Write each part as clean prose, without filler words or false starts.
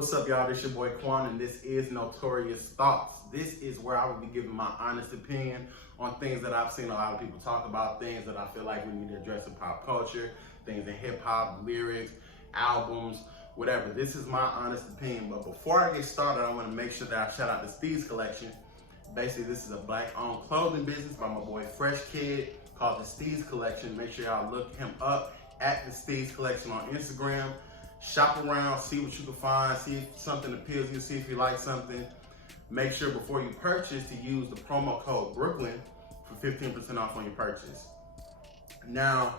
What's up, y'all? This your boy Quan, and this is Notorious Thoughts. This is where I will be giving my honest opinion on things that I've seen a lot of people talk about, things that I feel like we need to address in pop culture, things in hip hop, lyrics, albums, whatever. This is my honest opinion. But before I get started, I want to make sure that I shout out the Steez Collection. Basically, this is a black-owned clothing business by my boy Fresh Kid called the Steez Collection. Make sure y'all look him up at the Steez Collection on Instagram. Shop around, see what you can find, see if something appeals you, see if you like something. Make sure before you purchase to use the promo code Brooklyn for 15% off on your purchase. Now,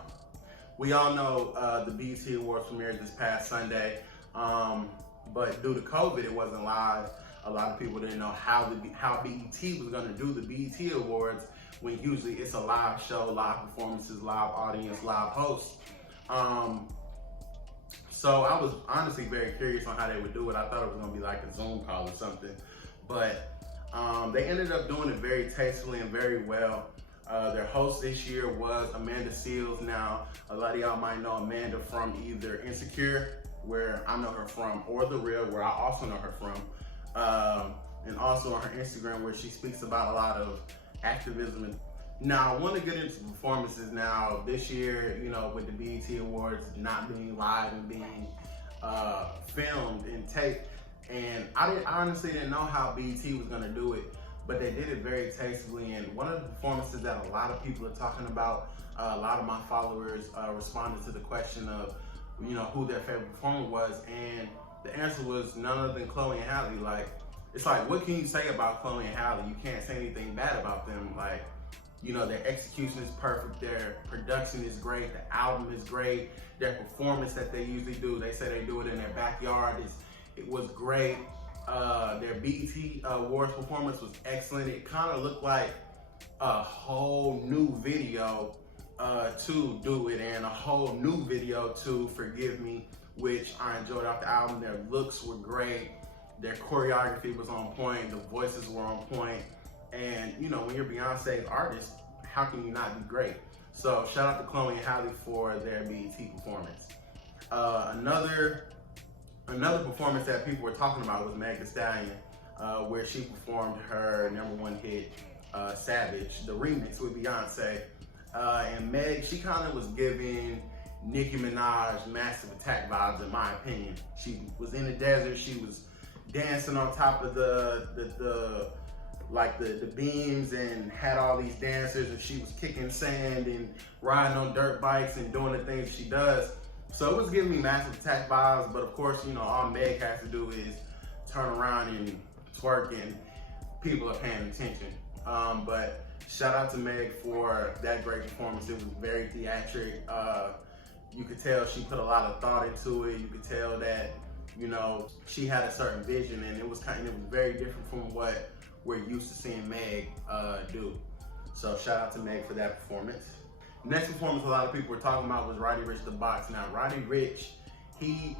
we all know the BET Awards premiered this past Sunday, but due to COVID, it wasn't live. A lot of people didn't know how BET was going to do the BET Awards when usually it's a live show, live performances, live audience, live hosts. So I was honestly very curious on how they would do it. I thought it was gonna be like a Zoom call or something, but they ended up doing it very tastefully and very well. Their host this year was Amanda Seales. Now, a lot of y'all might know Amanda from either Insecure, where I know her from, or The Real, where I also know her from, and also on her Instagram, where she speaks about a lot of activism. Now, I want to get into performances now. This year, you know, with the BET Awards not being live and being filmed and taped, and I honestly didn't know how BET was going to do it, but they did it very tastefully. And one of the performances that a lot of people are talking about, a lot of my followers responded to the question of, you know, who their favorite performer was, and the answer was none other than Chloe and Halle. Like, it's like, what can you say about Chloe and Halle? You can't say anything bad about them. Like, you know, their execution is perfect, their production is great, the album is great, their performance that they usually do, they say they do it in their backyard, it was great. Their BET Awards performance was excellent. It kind of looked like a whole new video to Do It and a whole new video to Forgive Me, which I enjoyed off the album. Their looks were great, their choreography was on point, the voices were on point. And you know, when you're Beyonce's artist, how can you not be great? So shout out to Chloe and Halle for their BET performance. Another performance that people were talking about was Meg Thee Stallion, where she performed her #1 hit, Savage, the remix with Beyonce. And Meg, she kind of was giving Nicki Minaj Massive Attack vibes, in my opinion. She was in the desert, she was dancing on top of the beams and had all these dancers, and she was kicking sand and riding on dirt bikes and doing the things she does. So it was giving me Massive Attack vibes, but of course, you know, all Meg has to do is turn around and twerk and people are paying attention. But shout out to Meg for that great performance. It was very theatric. You could tell she put a lot of thought into it. You could tell that, you know, she had a certain vision, and it was very different from what we're used to seeing Meg do. So shout out to Meg for that performance. Next performance a lot of people were talking about was Roddy Ricch The Box. Now, Roddy Ricch, he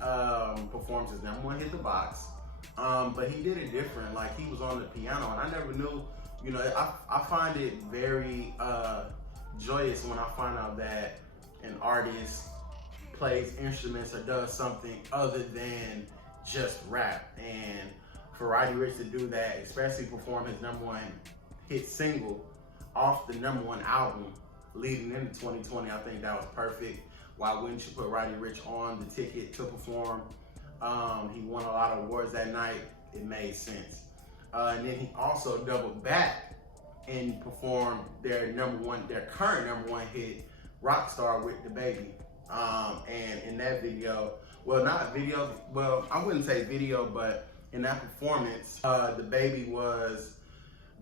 performs his #1 hit, The Box, but he did it different. Like, he was on the piano, and I never knew, you know, I find it very joyous when I find out that an artist plays instruments or does something other than just rap. And for Roddy Ricch to do that, especially perform his #1 hit single off the #1 album leading into 2020, I think that was perfect. Why wouldn't you put Roddy Ricch on the ticket to perform? He won a lot of awards that night. It made sense. And then he also doubled back and performed their current #1 hit, Rockstar, with DaBaby. And in that video, I wouldn't say video, but in that performance, DaBaby was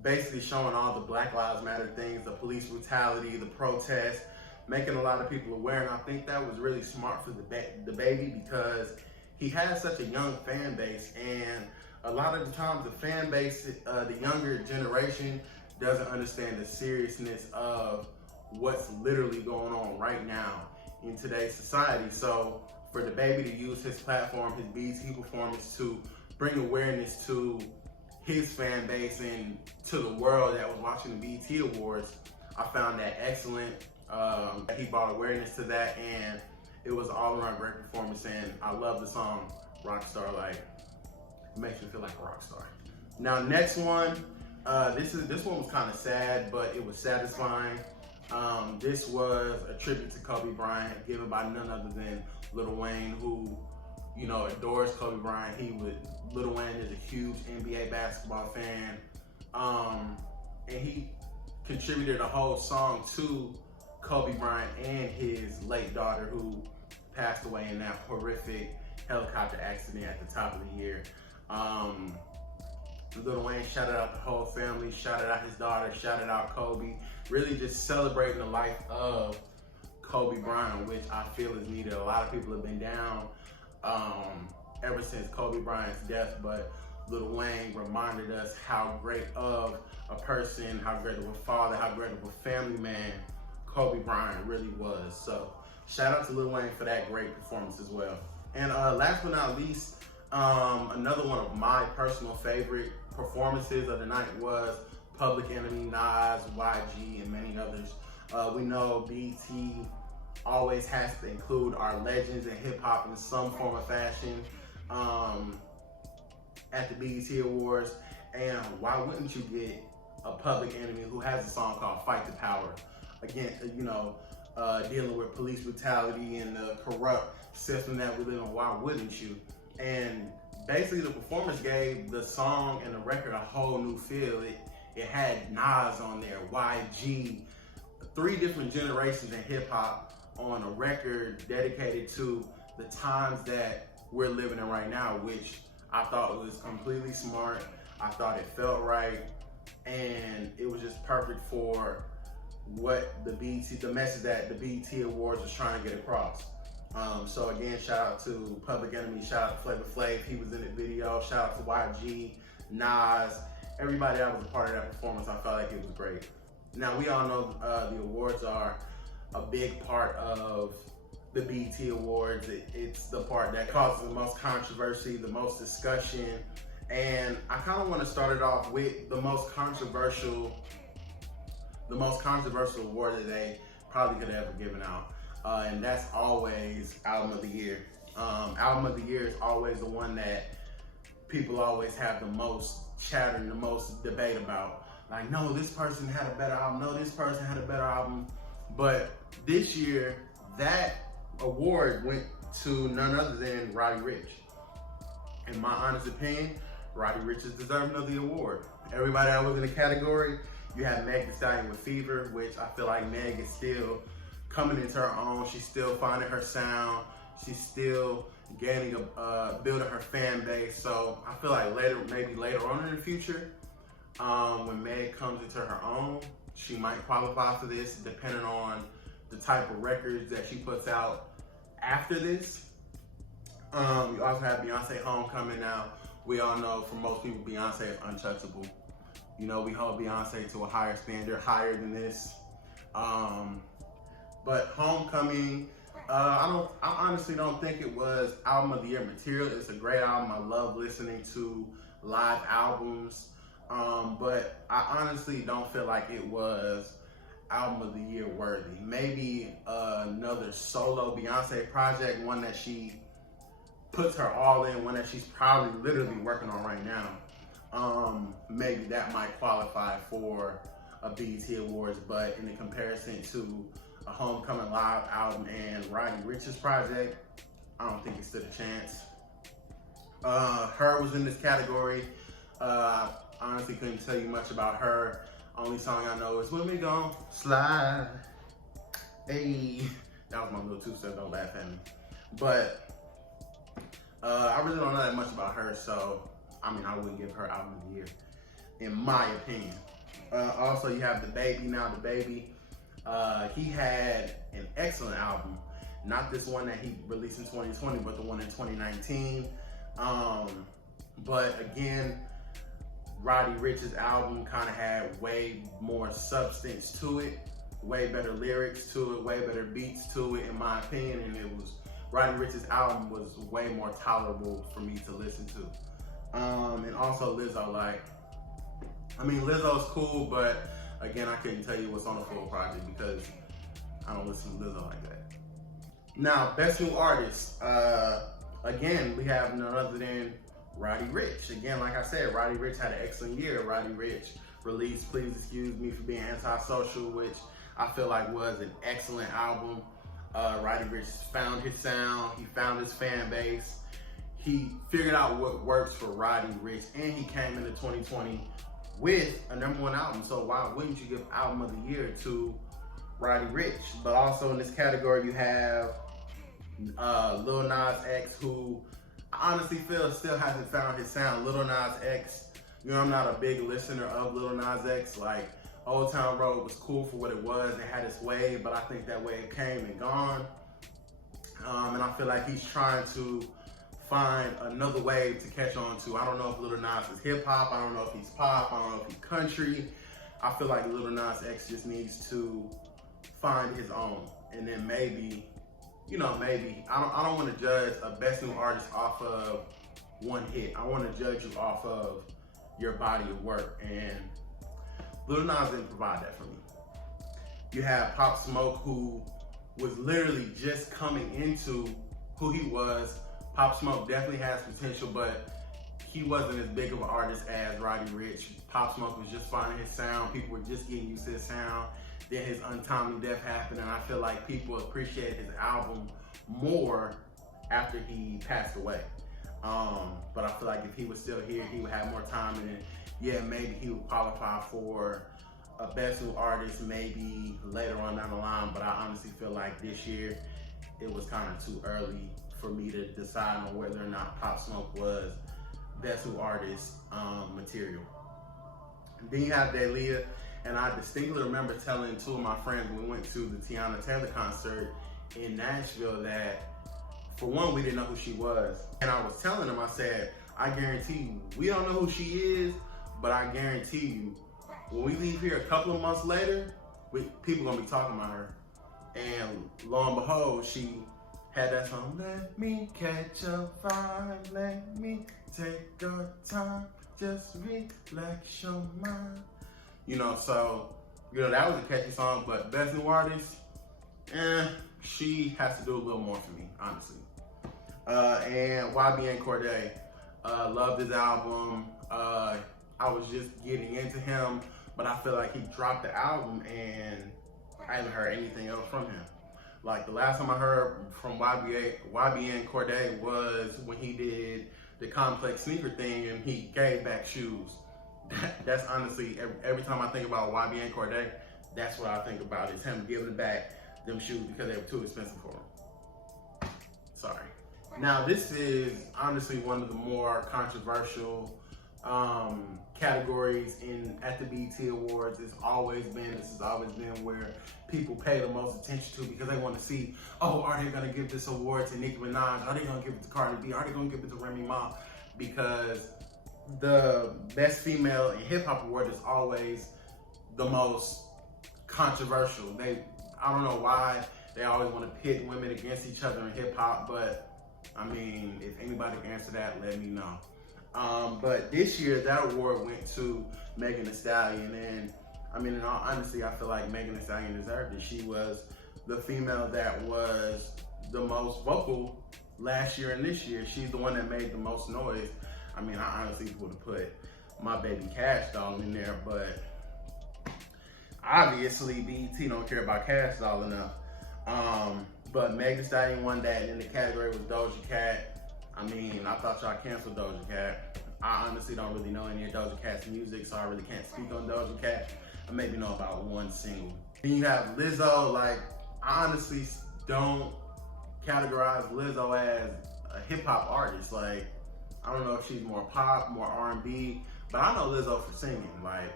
basically showing all the Black Lives Matter things, the police brutality, the protests, making a lot of people aware. And I think that was really smart for DaBaby because he has such a young fan base, and a lot of the times the fan base, the younger generation, doesn't understand the seriousness of what's literally going on right now in today's society. So for DaBaby to use his platform, his BET performance, to bring awareness to his fan base and to the world that was watching the BET Awards, I found that excellent. He brought awareness to that, and it was an all-around great performance. And I love the song Rockstar. Like, makes me feel like a rock star. Now, next one, this one was kind of sad, but it was satisfying. This was a tribute to Kobe Bryant, given by none other than Lil Wayne, who, you know, adores Kobe Bryant. Lil Wayne is a huge NBA basketball fan, and he contributed a whole song to Kobe Bryant and his late daughter, who passed away in that horrific helicopter accident at the top of the year. Lil Wayne shouted out the whole family, shouted out his daughter, shouted out Kobe, really just celebrating the life of Kobe Bryant, which I feel is needed. A lot of people have been down ever since Kobe Bryant's death, but Lil Wayne reminded us how great of a person, how great of a father, how great of a family man Kobe Bryant really was. So shout out to Lil Wayne for that great performance as well. And last but not least, another one of my personal favorite performances of the night was Public Enemy, Nas, YG, and many others. We know BET always has to include our legends in hip hop in some form or fashion at the BET Awards. And why wouldn't you get a Public Enemy who has a song called Fight the Power? Again, you know, dealing with police brutality and the corrupt system that we live in. Why wouldn't you? And basically the performance gave the song and the record a whole new feel. It had Nas on there, YG, 3 different generations in hip hop on a record dedicated to the times that we're living in right now, which I thought was completely smart. I thought it felt right, and it was just perfect for what the message that the BET Awards was trying to get across. So again, shout out to Public Enemy, shout out to Flavor Flav, he was in the video, shout out to YG, Nas, everybody that was a part of that performance. I felt like it was great. Now, we all know the awards are a big part of the BET Awards. It's the part that causes the most controversy, the most discussion, and I kind of want to start it off with the most controversial award that they probably could have ever given out. And that's always Album of the Year. Album of the Year is always the one that people always have the most chatter and the most debate about. Like, no, this person had a better album. No, this person had a better album. But this year, that award went to none other than Roddy Ricch. In my honest opinion, Roddy Ricch is deserving of the award. Everybody that was in the category, you have Meg Thee Stallion with Fever, which I feel like Meg is still coming into her own. She's still finding her sound. She's still building her fan base. So I feel like maybe later on in the future, when Meg comes into her own, she might qualify for this, depending on the type of records that she puts out after this. You also have Beyonce Homecoming now. We all know, for most people, Beyonce is untouchable. You know, we hold Beyonce to a higher standard, higher than this. But Homecoming, I honestly don't think it was Album of the Year material. It's a great album. I love listening to live albums. But I honestly don't feel like it was Album of the Year worthy. Maybe another solo Beyonce project, one that she puts her all in, one that she's probably literally working on right now. Maybe that might qualify for a BET Awards, but in the comparison to a Homecoming live album and Roddy Ricch's project, I don't think it stood a chance. Her was in this category. I honestly couldn't tell you much about her. Only song I know is When We Gon' Slide. Hey, that was my little two-step, don't laugh at me. But I really don't know that much about her, so I mean, I wouldn't give her Album of the Year, in my opinion. Also, you have DaBaby. Now, DaBaby, he had an excellent album. Not this one that he released in 2020, but the one in 2019. But again, Roddy Ricch's album kind of had way more substance to it, way better lyrics to it, way better beats to it, in my opinion. And Roddy Ricch's album was way more tolerable for me to listen to. And also Lizzo, Lizzo's cool, but again, I couldn't tell you what's on the full project because I don't listen to Lizzo like that. Now, Best New Artist. Again, we have none other than Roddy Ricch. Again, like I said, Roddy Ricch had an excellent year. Roddy Ricch released Please Excuse Me for Being Antisocial, which I feel like was an excellent album. Roddy Ricch found his sound, he found his fan base, he figured out what works for Roddy Ricch, and he came into 2020 with a #1 album. So why wouldn't you give Album of the Year to Roddy Ricch? But also in this category you have Lil Nas X, who I honestly feel still hasn't found his sound. Lil Nas X, you know, I'm not a big listener of Lil Nas X. Like, Old Town Road was cool for what it was. It had its wave, but I think that wave came and gone. And I feel like he's trying to find another wave to catch on to. I don't know if Lil Nas is hip hop. I don't know if he's pop. I don't know if he's country. I feel like Lil Nas X just needs to find his own. And then maybe, maybe, I don't want to judge a best new artist off of one hit. I want to judge you off of your body of work. And Lil Nas didn't provide that for me. You have Pop Smoke, who was literally just coming into who he was. Pop Smoke definitely has potential, but he wasn't as big of an artist as Roddy Ricch. Pop Smoke was just finding his sound. People were just getting used to his sound. Then his untimely death happened, and I feel like people appreciated his album more after he passed away. But I feel like if he was still here, he would have more time, and yeah, maybe he would qualify for a best new artist maybe later on down the line. But I honestly feel like this year it was kind of too early for me to decide on whether or not Pop Smoke was best new artist material. Then you have Dalia, and I distinctly remember telling two of my friends when we went to the Tiana Taylor concert in Nashville that, for one, we didn't know who she was. And I was telling them, I said, I guarantee you, we don't know who she is, but I guarantee you, when we leave here a couple of months later, people gonna be talking about her. And lo and behold, she had that song, let me catch a vibe, let me take your time, just relax your mind. So, that was a catchy song, but best new artist, she has to do a little more for me, honestly. And YBN Cordae, loved his album. I was just getting into him, but I feel like he dropped the album and I haven't heard anything else from him. Like, the last time I heard from YBN Cordae was when he did the Complex sneaker thing and he gave back shoes. That's honestly, every time I think about YBN Cordae, that's what I think about, is him giving back them shoes because they were too expensive for him. Sorry. Now, this is honestly one of the more controversial categories at the BET Awards. This has always been where people pay the most attention to, because they want to see, are they going to give this award to Nicki Minaj? Are they going to give it to Cardi B? Are they going to give it to Remy Ma? Because the Best Female in Hip Hop Award is always the most controversial. I don't know why they always want to pit women against each other in hip hop, but I mean, if anybody can answer that, let me know. But this year, that award went to Megan Thee Stallion, and I mean, in all honesty, I feel like Megan Thee Stallion deserved it. She was the female that was the most vocal last year and this year. She's the one that made the most noise. I mean, I honestly would have put My Baby Cash Doll in there, but obviously BET don't care about Cash Doll enough. But Megan Thee Stallion won that, and in the category was Doja Cat. I mean, I thought y'all canceled Doja Cat. I honestly don't really know any of Doja Cat's music, so I really can't speak on Doja Cat. I maybe know about one single. Then you have Lizzo. Like, I honestly don't categorize Lizzo as a hip hop artist. Like, I don't know if she's more pop, more R&B, but I know Lizzo for singing. Like,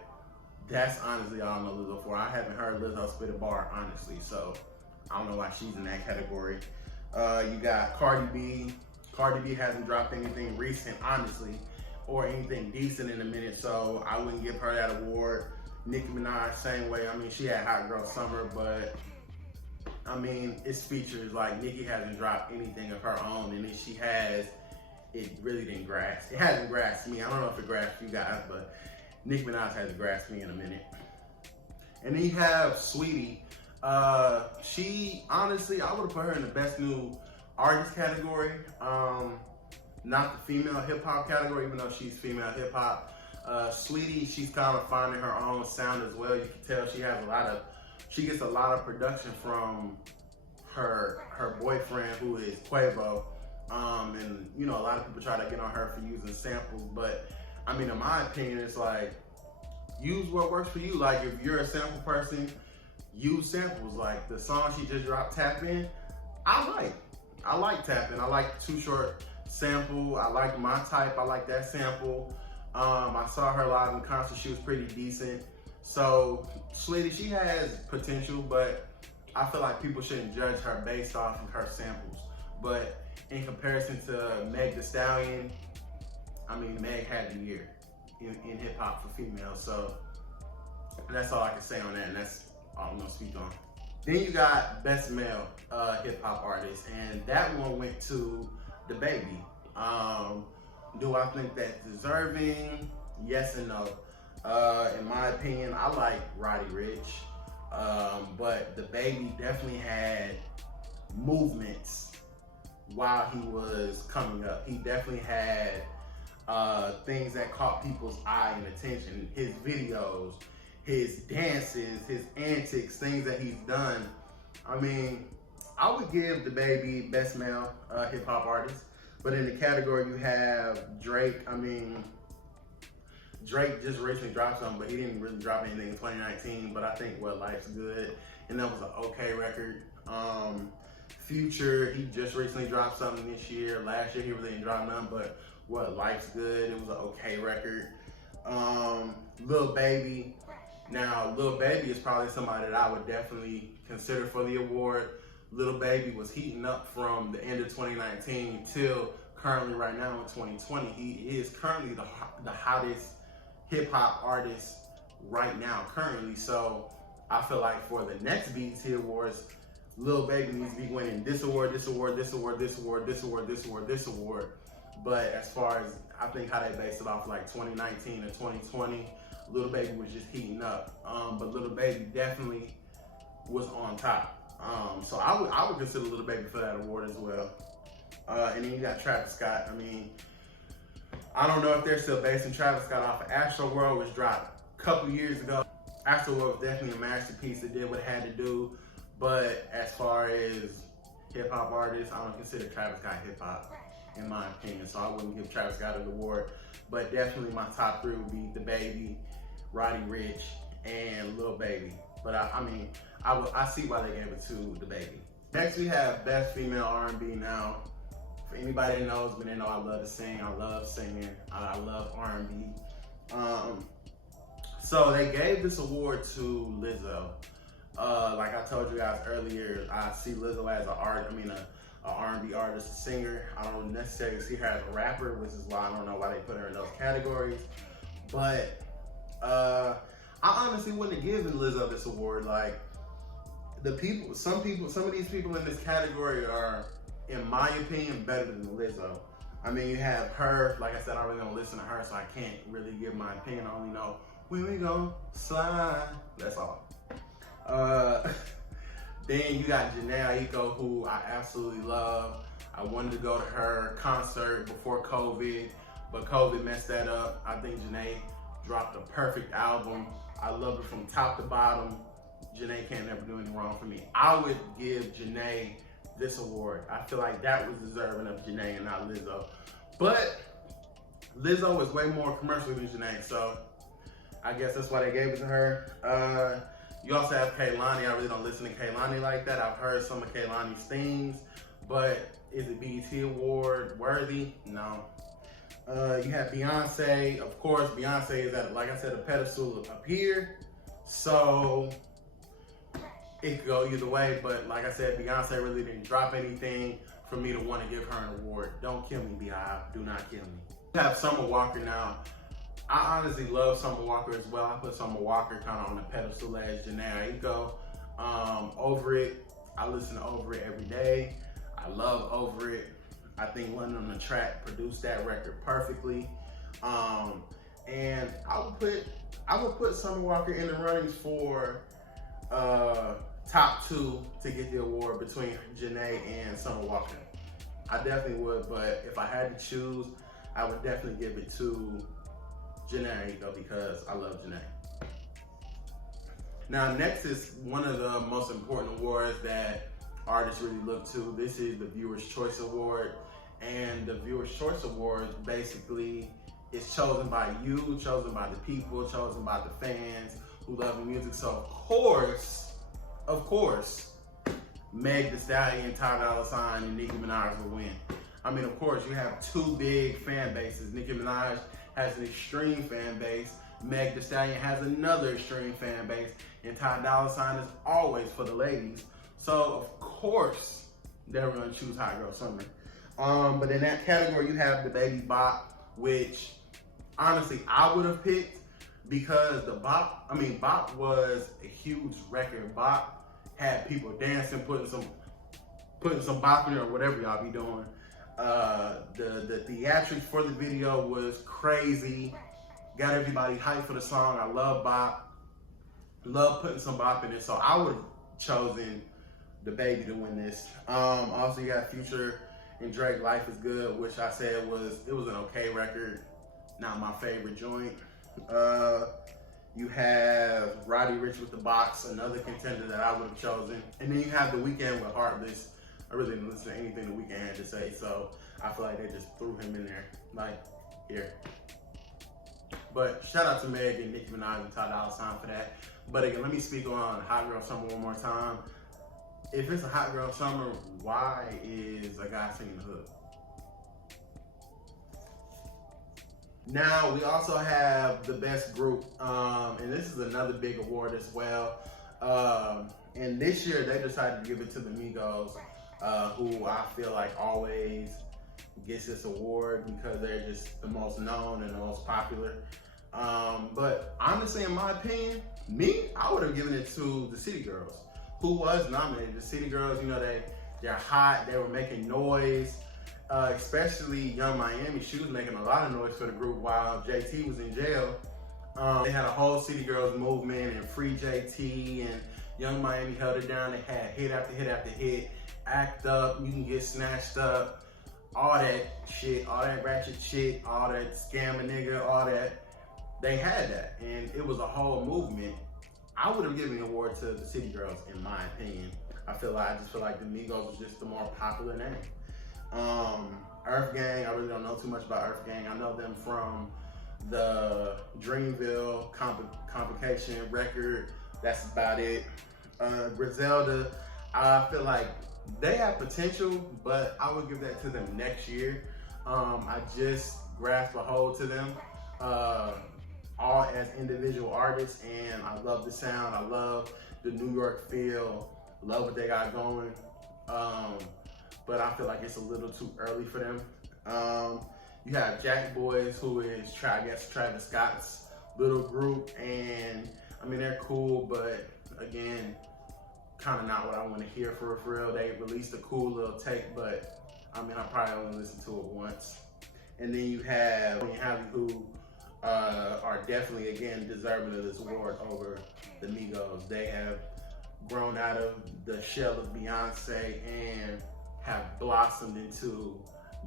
that's honestly all I know Lizzo for. I haven't heard Lizzo spit a bar, honestly, so I don't know why she's in that category. You got Cardi B. Cardi B hasn't dropped anything recent, honestly, or anything decent in a minute, so I wouldn't give her that award. Nicki Minaj, same way. I mean, she had Hot Girl Summer, but I mean, it's features. Like, Nicki hasn't dropped anything of her own, and if she has, it really didn't grasp. It hasn't grasped me. I don't know if it grasped you guys, but Nicki Minaj hasn't grasped me in a minute. And then you have Sweetie. She, honestly, I would have put her in the best new artist category. not the female hip hop category, even though she's female hip hop. Sweetie, she's kind of finding her own sound as well. You can tell she gets a lot of production from her boyfriend, who is Quavo. And you know, a lot of people try to get on her for using samples, but I mean, in my opinion, it's like, use what works for you. Like, if you're a sample person, use samples. Like the song she just dropped, Tap In, I like Tap In. I like Too Short sample. I like My Type. I like that sample. I saw her live in concert. She was pretty decent. So Sweetie, she has potential, but I feel like people shouldn't judge her based off of her samples. But in comparison to Meg Thee Stallion, I mean, Meg had the year in hip hop for females. So that's all I can say on that, and that's all I'm gonna speak on. Then you got Best Male Hip Hop Artist, and that one went to DaBaby. Do I think that's deserving? Yes and no. In my opinion, I like Roddy Ricch, but DaBaby definitely had movements while he was coming up. He definitely had things that caught people's eye and attention. His videos, his dances, his antics, things that he's done. I mean, I would give DaBaby Best Male Hip Hop Artist, but in the category you have Drake. I mean, Drake just recently dropped something, but he didn't really drop anything in 2019. But I think What Life's Good, and that was an okay record. Future, he just recently dropped something this year. Last year he really didn't drop none, but What Life's Good, it was an okay record. Lil Baby. Now, Lil Baby is probably somebody that I would definitely consider for the award. Lil Baby was heating up from the end of 2019 till currently right now in 2020. He is currently the hottest hip hop artist right now, currently. So I feel like for the next BET Awards, Lil Baby needs to be winning this award, this award, this award, this award, this award, this award, this award. But as far as I think how they based it off like 2019 and 2020, Lil Baby was just heating up. But Lil Baby definitely was on top. So I would consider Lil Baby for that award as well. And then you got Travis Scott. I mean, I don't know if they're still basing Travis Scott off of Astroworld, which dropped a couple years ago. Astroworld was definitely a masterpiece. It did what it had to do. But as far as hip hop artists, I don't consider Travis Scott hip hop, in my opinion. So I wouldn't give Travis Scott an award. But definitely my top three would be DaBaby, Roddy Ricch, and Lil Baby. But I mean, I see why they gave it to DaBaby. Next we have Best Female R&B. Now, for anybody that knows me, they know I love to sing. I love singing. I love R&B. So they gave this award to Lizzo. Like I told you guys earlier, I see Lizzo as a R&B artist, a singer. I don't necessarily see her as a rapper, which is why I don't know why they put her in those categories. But I honestly wouldn't have given Lizzo this award. Like, some of these people in this category are, in my opinion, better than Lizzo. I mean, you have her. Like I said, I really don't listen to her, so I can't really give my opinion. I only know when we gon' slide. That's all. Then you got Jhené Aiko, who I absolutely love. I wanted to go to her concert before COVID, but COVID messed that up. I think Jhené dropped a perfect album. I love it from top to bottom. Jhené can't never do anything wrong for me. I would give Jhené this award. I feel like that was deserving of Jhené and not Lizzo. But Lizzo is way more commercial than Jhené, so I guess that's why they gave it to her. You also have Kehlani. I really don't listen to Kehlani like that. I've heard some of Kehlani's themes, but is it BET Award worthy? No. You have Beyonce. Of course, Beyonce is at, like I said, a pedestal up here. So it could go either way, but like I said, Beyonce really didn't drop anything for me to want to give her an award. Don't kill me, Beehive. Do not kill me. You have Summer Walker now. I honestly love Summer Walker as well. I put Summer Walker kind of on the pedestal as Jhené Aiko. Over It, I listen to Over It every day. I love Over It. I think London on the Track produced that record perfectly. And I would put Summer Walker in the runnings for top two to get the award between Jhené and Summer Walker. I definitely would, but if I had to choose, I would definitely give it to Janae though, because I love Janae. Now, next is one of the most important awards that artists really look to. This is the Viewer's Choice Award. And the Viewer's Choice Award basically is chosen by you, chosen by the people, chosen by the fans who love the music. So of course, Meg Thee Stallion, Ty Dolla $ign, and Nicki Minaj will win. I mean, of course, you have two big fan bases. Nicki Minaj has an extreme fan base. Meg Thee Stallion has another extreme fan base. And Ty Dolla $ign is always for the ladies. So, of course, they're going to choose Hot Girl Summer. But in that category, you have the Baby Bop, which, honestly, I would have picked because Bop was a huge record. Bop had people dancing, putting some bop in there or whatever y'all be doing. The theatrics for the video was crazy. Got everybody hyped for the song. I love Bop. Love putting some bop in it. So I would have chosen the Baby to win this. Also, you got Future and Drake, Life is Good, which I said was an okay record. Not my favorite joint. You have Roddy Ricch with The Box, another contender that I would have chosen. And then you have The Weeknd with Heartless. I really didn't listen to anything The Weeknd had to say, so I feel like they just threw him in there, like, here. But shout out to Meg and Nicki Minaj and Ty Dolla $ign for that. But again, let me speak on Hot Girl Summer one more time. If it's a Hot Girl Summer, why is a guy singing the hook? Now, we also have the best group, and this is another big award as well. And this year, they decided to give it to the Migos, who I feel like always gets this award because they're just the most known and the most popular. But honestly, in my opinion, I would have given it to the City Girls, who was nominated. The City Girls, you know, they're hot, they were making noise. Especially Young Miami, she was making a lot of noise for the group while JT was in jail. They had a whole City Girls movement and Free JT, and Young Miami held it down. They had hit after hit after hit, Act Up, You Can Get Snatched Up, all that shit, all that ratchet shit, all that scam a nigga, all that. They had that, and it was a whole movement. I would have given the award to the City Girls, in my opinion. I just feel like the Migos was just the more popular name. Earth Gang, I really don't know too much about Earth Gang. I know them from the Dreamville Complication record. That's about it. Griselda, I feel like they have potential, but I would give that to them next year. I just grasped a hold to them, all as individual artists, and I love the sound. I love the New York feel. Love what they got going. But I feel like it's a little too early for them. You have Jack Boys, who is, I guess, Travis Scott's little group, and I mean, they're cool, but again, kind of not what I want to hear for real. They released a cool little take, but I mean, I probably only listened to it once. And then you have who are definitely, again, deserving of this award over the Migos. They have grown out of the shell of Beyonce and have blossomed into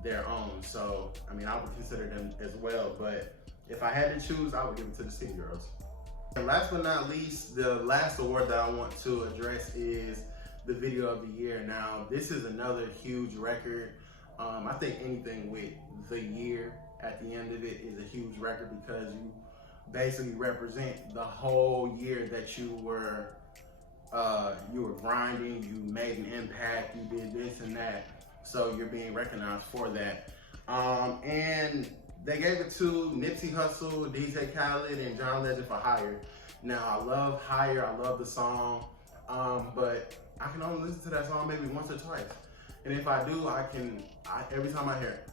their own. So, I mean, I would consider them as well, but if I had to choose, I would give it to the City Girls. And last but not least, the last award that I want to address is the Video of the Year. Now, this is another huge record. I think anything with the year at the end of it is a huge record because you basically represent the whole year that you were grinding, you made an impact, you did this and that, so you're being recognized for that. And they gave it to Nipsey Hussle, DJ Khaled, and John Legend for Higher. Now, I love Higher, I love the song, but I can only listen to that song maybe once or twice. And if I do, every time I hear it,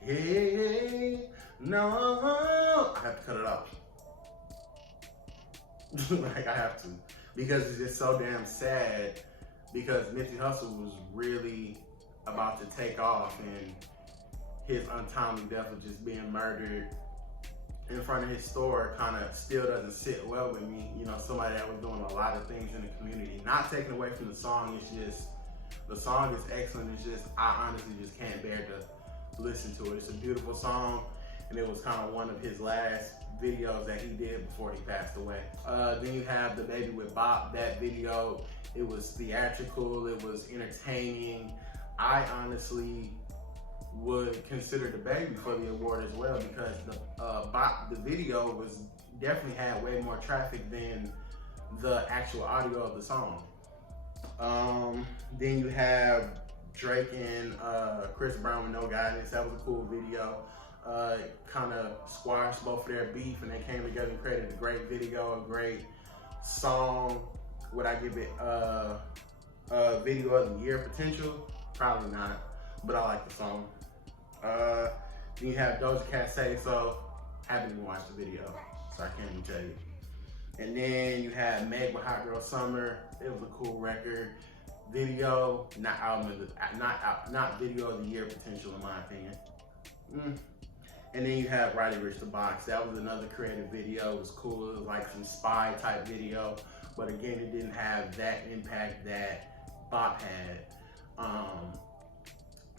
hey, no, I have to cut it off. Like, I have to, because it's just so damn sad, because Nipsey Hussle was really about to take off, and his untimely death of just being murdered in front of his store kind of still doesn't sit well with me. You know, somebody that was doing a lot of things in the community, not taken away from the song, it's just, The song is excellent. It's just, I honestly just can't bear to listen to it. It's a beautiful song, and it was kind of one of his last videos that he did before he passed away. Then you have The Baby with Bop. That video, it was theatrical, it was entertaining. I honestly would consider The Baby for the award as well, because the video was definitely had way more traffic than the actual audio of the song. Then you have Drake and Chris Brown with No Guidance. That was a cool video. Kind of squashed both of their beef, and they came together and created a great video, a great song. Would I give it video of the year potential? Probably not, but I like the song. Then you have Doja Cat Say So. Haven't even watched the video, so I can't even tell you. And then you have Meg with Hot Girl Summer. It was a cool record. Video, not album of the, not video of the year potential in my opinion. And then you have Roddy Ricch the Box. That was another creative video. It was cool. It was like some spy type video, but again, it didn't have that impact that Bop had.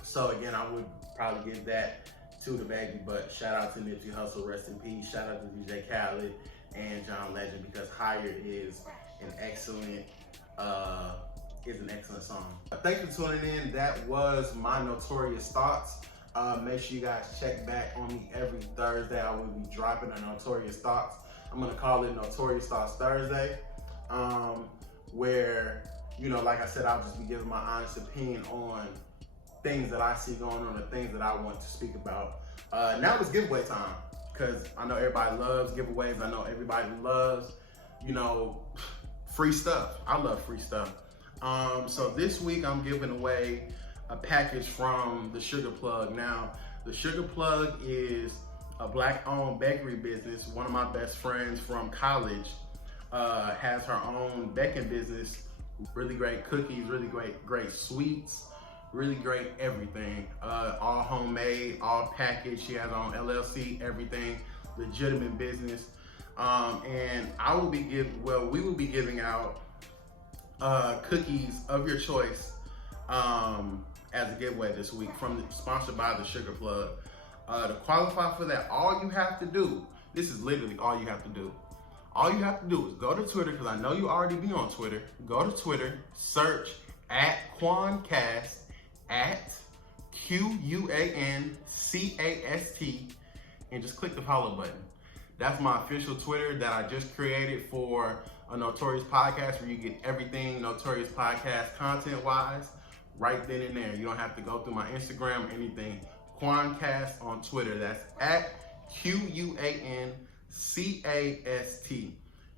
So again, I would probably give that to The Baby, but shout out to Nipsey Hussle, rest in peace. Shout out to DJ Khaled and John Legend, because Higher is an excellent song. Thanks for tuning in. That was my Notorious Thoughts. Make sure you guys check back on me every Thursday. I will be dropping a Notorious Thoughts. I'm gonna call it Notorious Thoughts Thursday, where, you know, like I said, I'll just be giving my honest opinion on things that I see going on, the things that I want to speak about. Now it's giveaway time, because I know everybody loves giveaways. I know everybody loves, you know, free stuff. I love free stuff. So this week I'm giving away a package from the Sugar Plug. Now, the Sugar Plug is a Black-owned bakery business. One of my best friends from college has her own baking business. Really great cookies, really great sweets, really great everything. All homemade, all packaged. She has her own LLC, everything, legitimate business. And we will be giving out cookies of your choice as a giveaway this week, sponsored by the Sugar Plug. To qualify for that, all you have to do, this is literally all you have to do. All you have to do is go to Twitter, because I know you already be on Twitter. Go to Twitter, search @QuanCast, @QUANCAST, and just click the follow button. That's my official Twitter that I just created for a Notorious Podcast, where you get everything Notorious Podcast content-wise right then and there. You don't have to go through my Instagram or anything. QuanCast on Twitter. That's @QUANCAST.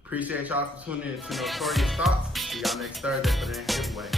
Appreciate y'all for tuning in to Notorious Thoughts. See y'all next Thursday for the next giveaway.